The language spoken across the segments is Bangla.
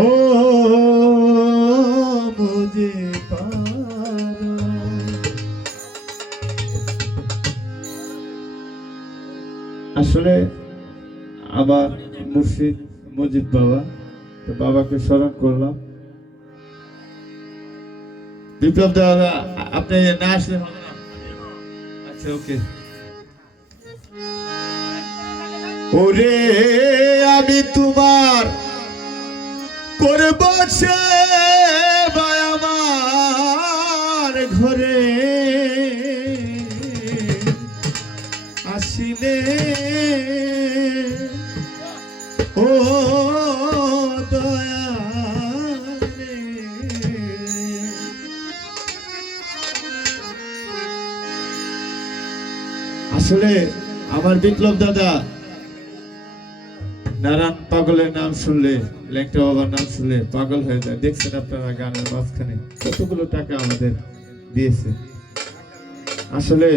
ও বুঝে আসলে আমার মুর্শিদ মজিদ বাবা, তো বাবাকে স্মরণ করলাম। বিপ্লব দাদা আপনি না আসলে হবে না। আচ্ছা ওকে। ওরে আমি তোমার করে বসে আমার ঘরে আসিলে ও দয়া আসলে আমার বিপ্লব দাদা নারায়ণ পাগলের নাম শুনলে, ল্যাংটা বাবার নাম শুনলে পাগল হয়ে যায়। দেখছেন আপনারা গানের মাঝখানে কতগুলো টাকা আমাদের দিয়েছে। আসলে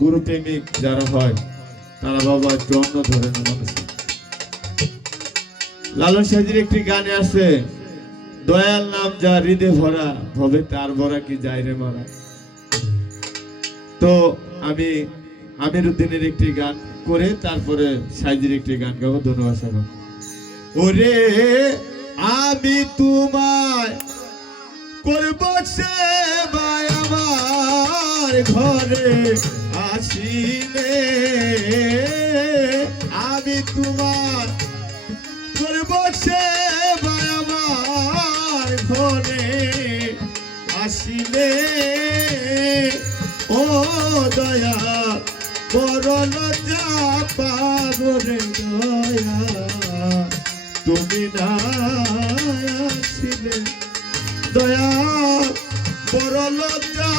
গুরু প্রেমিক যারা হয় তারা বাবা একটু অন্য ধরনের মানুষ। লালন সাহেবের একটি গানে আছে, দয়াল নাম যা হৃদয় ভরা ভবে তার ভরা কি যায় রে মারা। তো আমি আমিরউদ্দিনের একটি গান করে তারপরে সাইজির একটি গান গাবো। ধন্যবাদ সবাই। ওরে আমি তোমায় করব সেবা আমার ঘরে আসিলে, আমি তোমার করব সেবা আমার ঘরে আসিলে ও দয়া বড় লজ্জা পাবো রে দয়া তুমি না আসিলে, দয়া বড় লজ্জা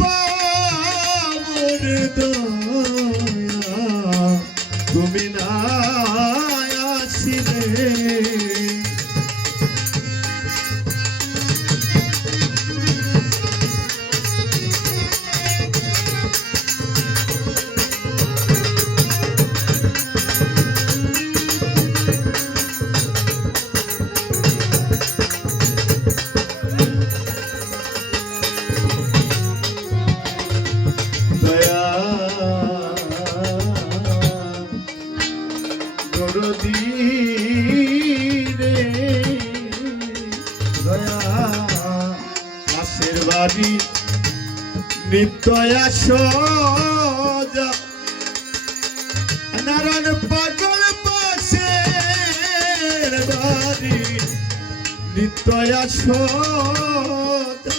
পাবো রে দয়া তুমি না আসিলে। পাশের বাড়ি নিত্যয়া সোজা নারায়ণ পাগল পাশের বাড়ি নিত্যয়া সোজা।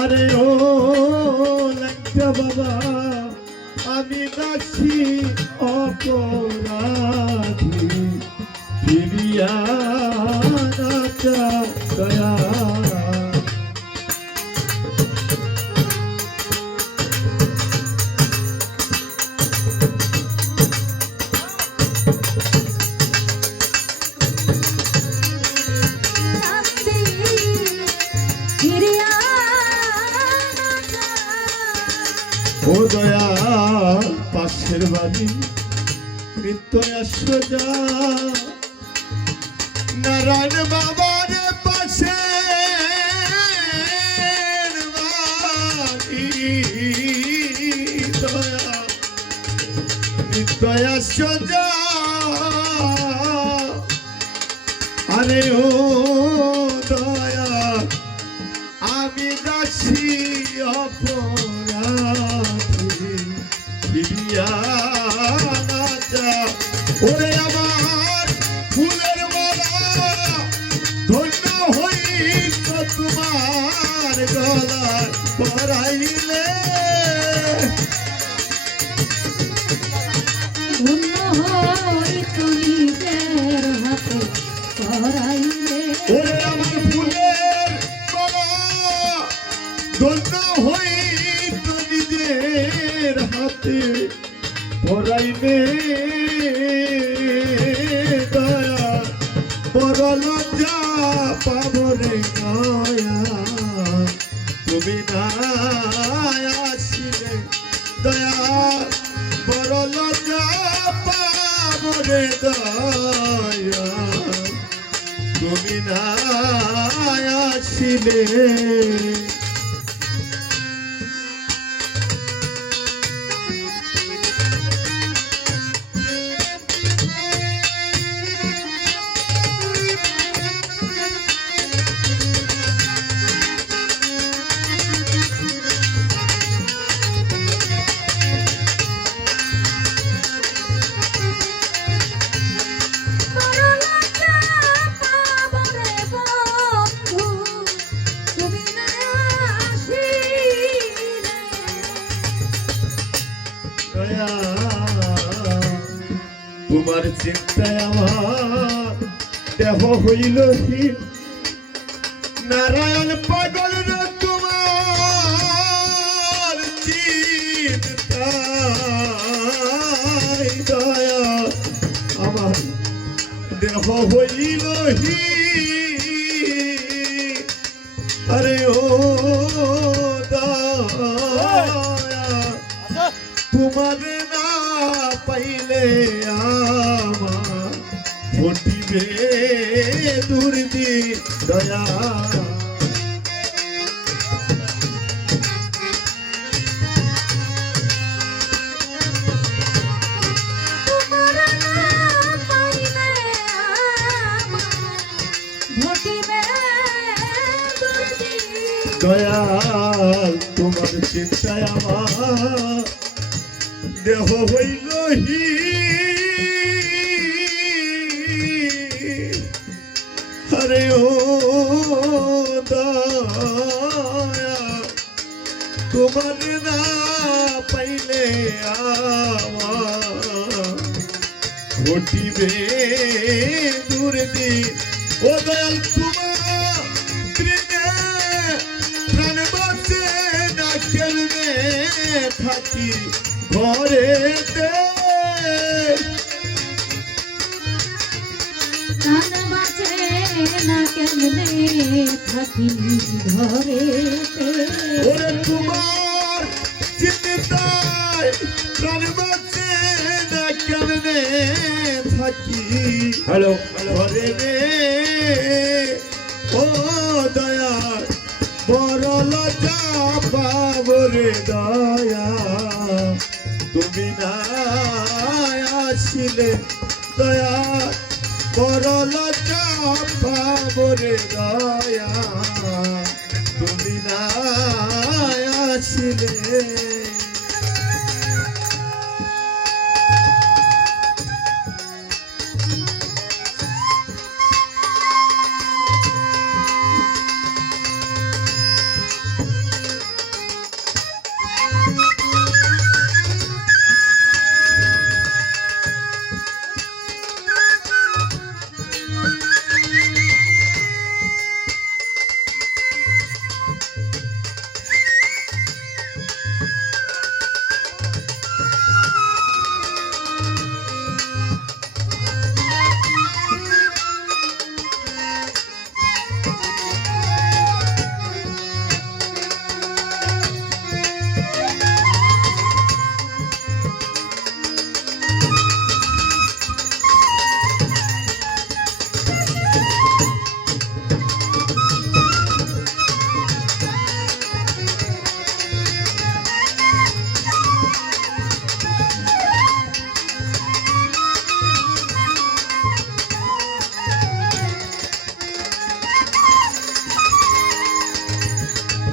আরে ও ল্যাংটা বাবা আমি নাছি অপরাধী, ফিরিয়া দয়া ও দয়া পাশের বাড়ি নিত্যয়া সোজা নারায়ণ বাবার পাশে দয়া নিত্যয়া সোজা। আরে ও দয়া আমি যাচ্ছি অপরাধী, ফিরিয়া না যা। ওরে আমার ফুলের মালা ধন্য হইত তোমার গলায় পরাইলে, ধন্য হইত নিজের হাতে পরাইলে। ওরে আমার ফুলের মালা ধন্য হইত নিজের হাতে পরাইলে, দয়া বড় লজ্জা পাবো রে দয়া তুমি না আসিলে, দয়া বড় লজ্জা পাবো রে দয়া তুমি না আসিলে করুণাটা পাবো রে বন্ধু, তুমি না আসিলে। দয়া তোমার চিন্তায় আমার দেহ হইল হীন নারায়ণ পাগল রে তোমার চিন্তায় দয়া আমার দেহ হইল হীন আরে ও দয়া তোমার না পাইলে আমার ঘটিবে দুর্দি দয়া তোমার না পাইলে আমার ঘটিবে দুর্দিন। দয়াল তোমার চিন্তায় আমার দেহ হইল হীন আরে ও দয়া তোমার না পাইলে আমার ঘটিবে দুর্দিন ও দয়াল তোমার প্রেমে প্রাণ বাঁচে না কেমনে থাকি ঘরেতে প্রাণ বাঁচে না কেমনে থাকি ঘরেতে। ওরে তোমার চিন্তায় প্রাণ বাঁচে না কেমনে থাকি হ্যালো ঘরে রে ও দয়া বড় লজ্জা পাবো রে দয়া তুমি না আসিলে দয়া বড় লজ্জা পাবো রে দয়া তুমি না আসিলে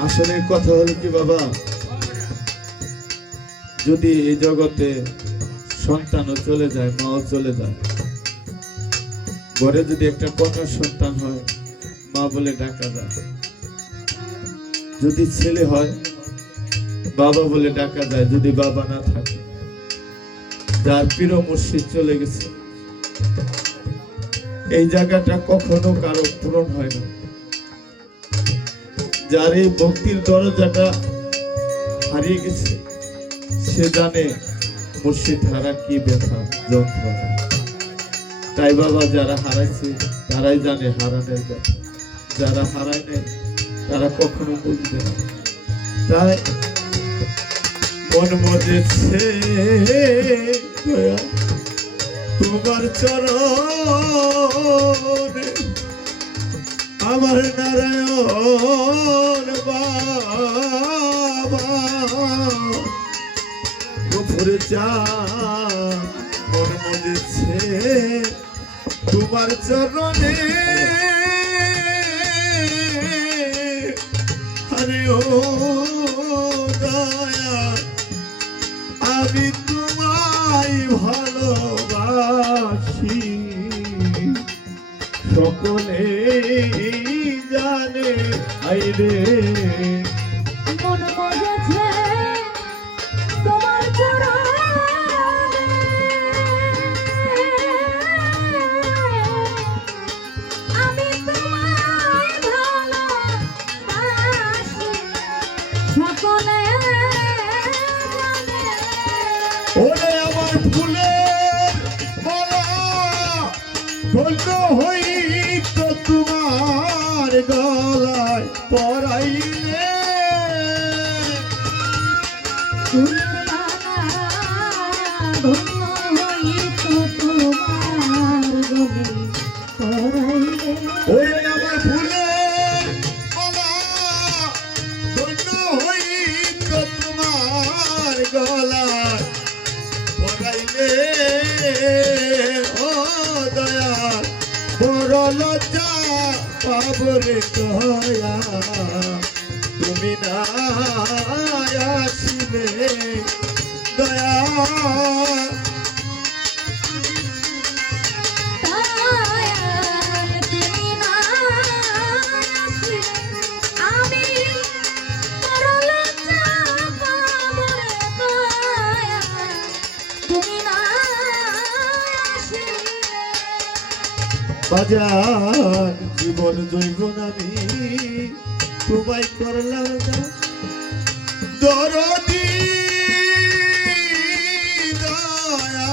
আসলে কথা হলো কি বাবা, যদি এই জগতে সন্তানও চলে যায়, মাও চলে যায়, ঘরে যদি একটা কন্যা সন্তান হয় মা বলে ডাকা যায়, যদি ছেলে হয় বাবা বলে ডাকা যায়, যদি বাবা না থাকে, যার প্রিয় মুর্শিদ চলে গেছে এই জায়গাটা কখনো কারো পূরণ হয় না। যার এই ভক্তির দরজাটা হারিয়ে গেছে সে জানে মুর্শিদ হারা কি ব্যথা যন্ত্রণা। তাই বাবা যারা হারাইছে তারাই জানে হারানোর ব্যথা, যারা হারায় নাই তারা কখনো বুঝবে না। তাই মন মজেছে তোমার চরণে আমার নারায়ণ বাবা দুপুর চাঁদ মন মজেছে তোমার চরণে আরে ও দয়া আমি তোমায় ভালোবাসি সকলে জানে আইরে মন মজেছে তোমার চরণে আমি তোমায় ভালোবাসি সকলে জানে ওরে আমার ফুলের মালা ধন্য হইত তোমার গলায় পরাইলে ফুলের মালা ধন্য হইত তোমার গলে পরাইলে ওরে আমার ফুলের মালা ধন্য হইত তোমার গলায় পরাইলে ও দয়া বড় লজ্জা পাবরে দয়া তুমি না আসিলে দয়া দয়াল তুমি না আসিলে আমি বড় লজ্জা পাবো রে দয়াল তুমি না আসিলে বাজার জীবন জৈবন আমি তোমায় করলাম না দরদি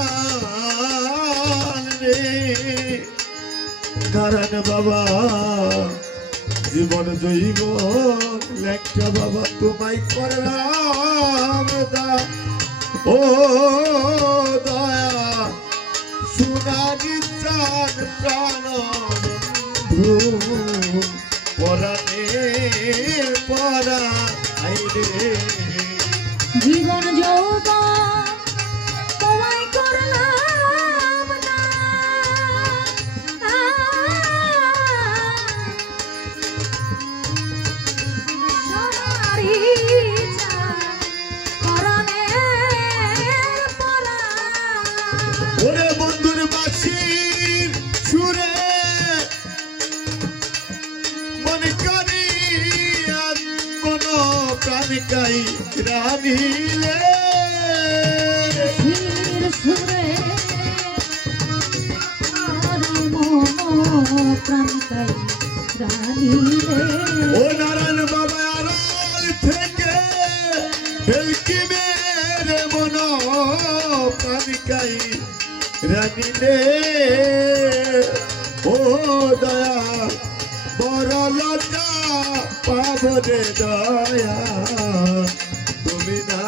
দয়াল রে নারায়ণ বাবা জীবন জৈবন লেখা বাবা তোমায় করলাম দা ও দয়া সোনারি চাঁদ প্রাণ বন্ধু পরাণে পরা আইরে জীবন যৌবন তোমায় করলাম না সোনারি চাঁদ পরাণের পরা ওরে বন্ধুর বাসির সুরে মনে করি আর কোন প্রাণিকাই রানিলে ধীর সুরে আর মন প্রাণটাই রানিলে ও নারায়ণ বাবা আড়াল থেকে ভেলকি মেরে মন প্রাণিকাই রানিলে ও দয়া বড় লজ্জা পাবরে দয়া তুমি না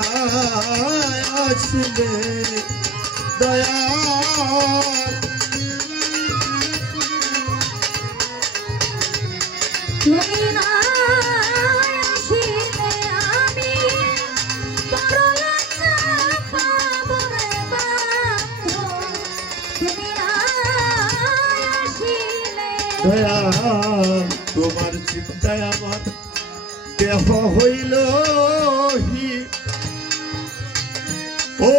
আসলে দয়া তুমি না আসিলে আমি বড় লজ্জা পাবো রে বান্ধব তুমি না আসিলে দয়া তোমার চিন্তায় আমার দেহ হইল হি ও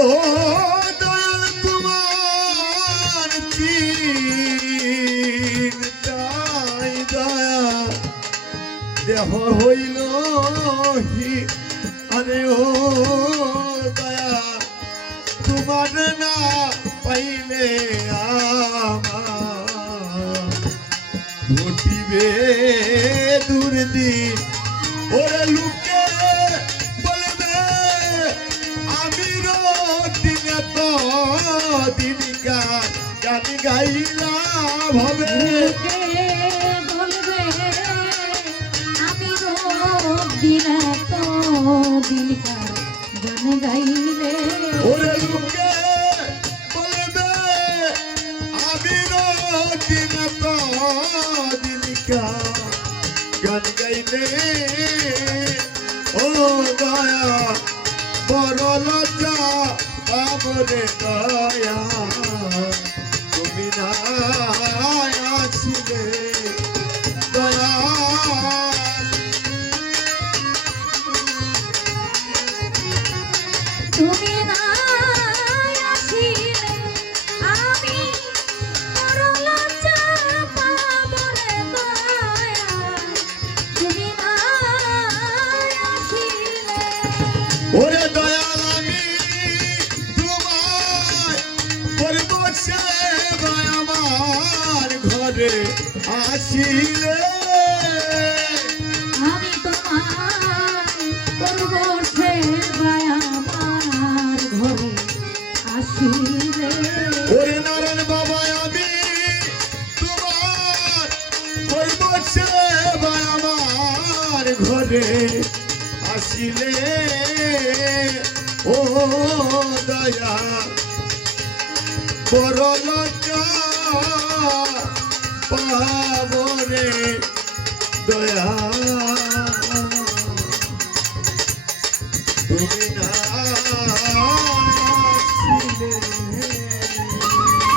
দয়াল তোমার চিন্তায় দয়া দেহ হইল হি আরে ও দয়া তোমার না পাইলে আমার ঘটিবে দুর্দিন ওরে লুকে বলবে আমি দিনে তো দিনিকা গানি গাইলাম হবে লোকে বলবে আমি রোগ দিনে তো দিনকার গান গাইলে ওরে লুকে বলবে আমি দিনে তো দিনিকা যাইলে ও দয়া বড় লজ্জা পাবরে দয়া তুমি না আসিলে দয়া তুমি না আসিলে আমি বড় লজ্জা পাবো রে দয়া তুমি না আসিলে ওরে দয়াল আমি তোমায় করব সেবা আমার ঘরে আসিলে আমি তোমায় করব সেবা আমার ঘরে আসিলে ওরে নারায়ণ বাবা আমি তোমার করব সেবা আমার ঘরে আসিলে ও দয়া বড় লজ্জা পাবরে দয়া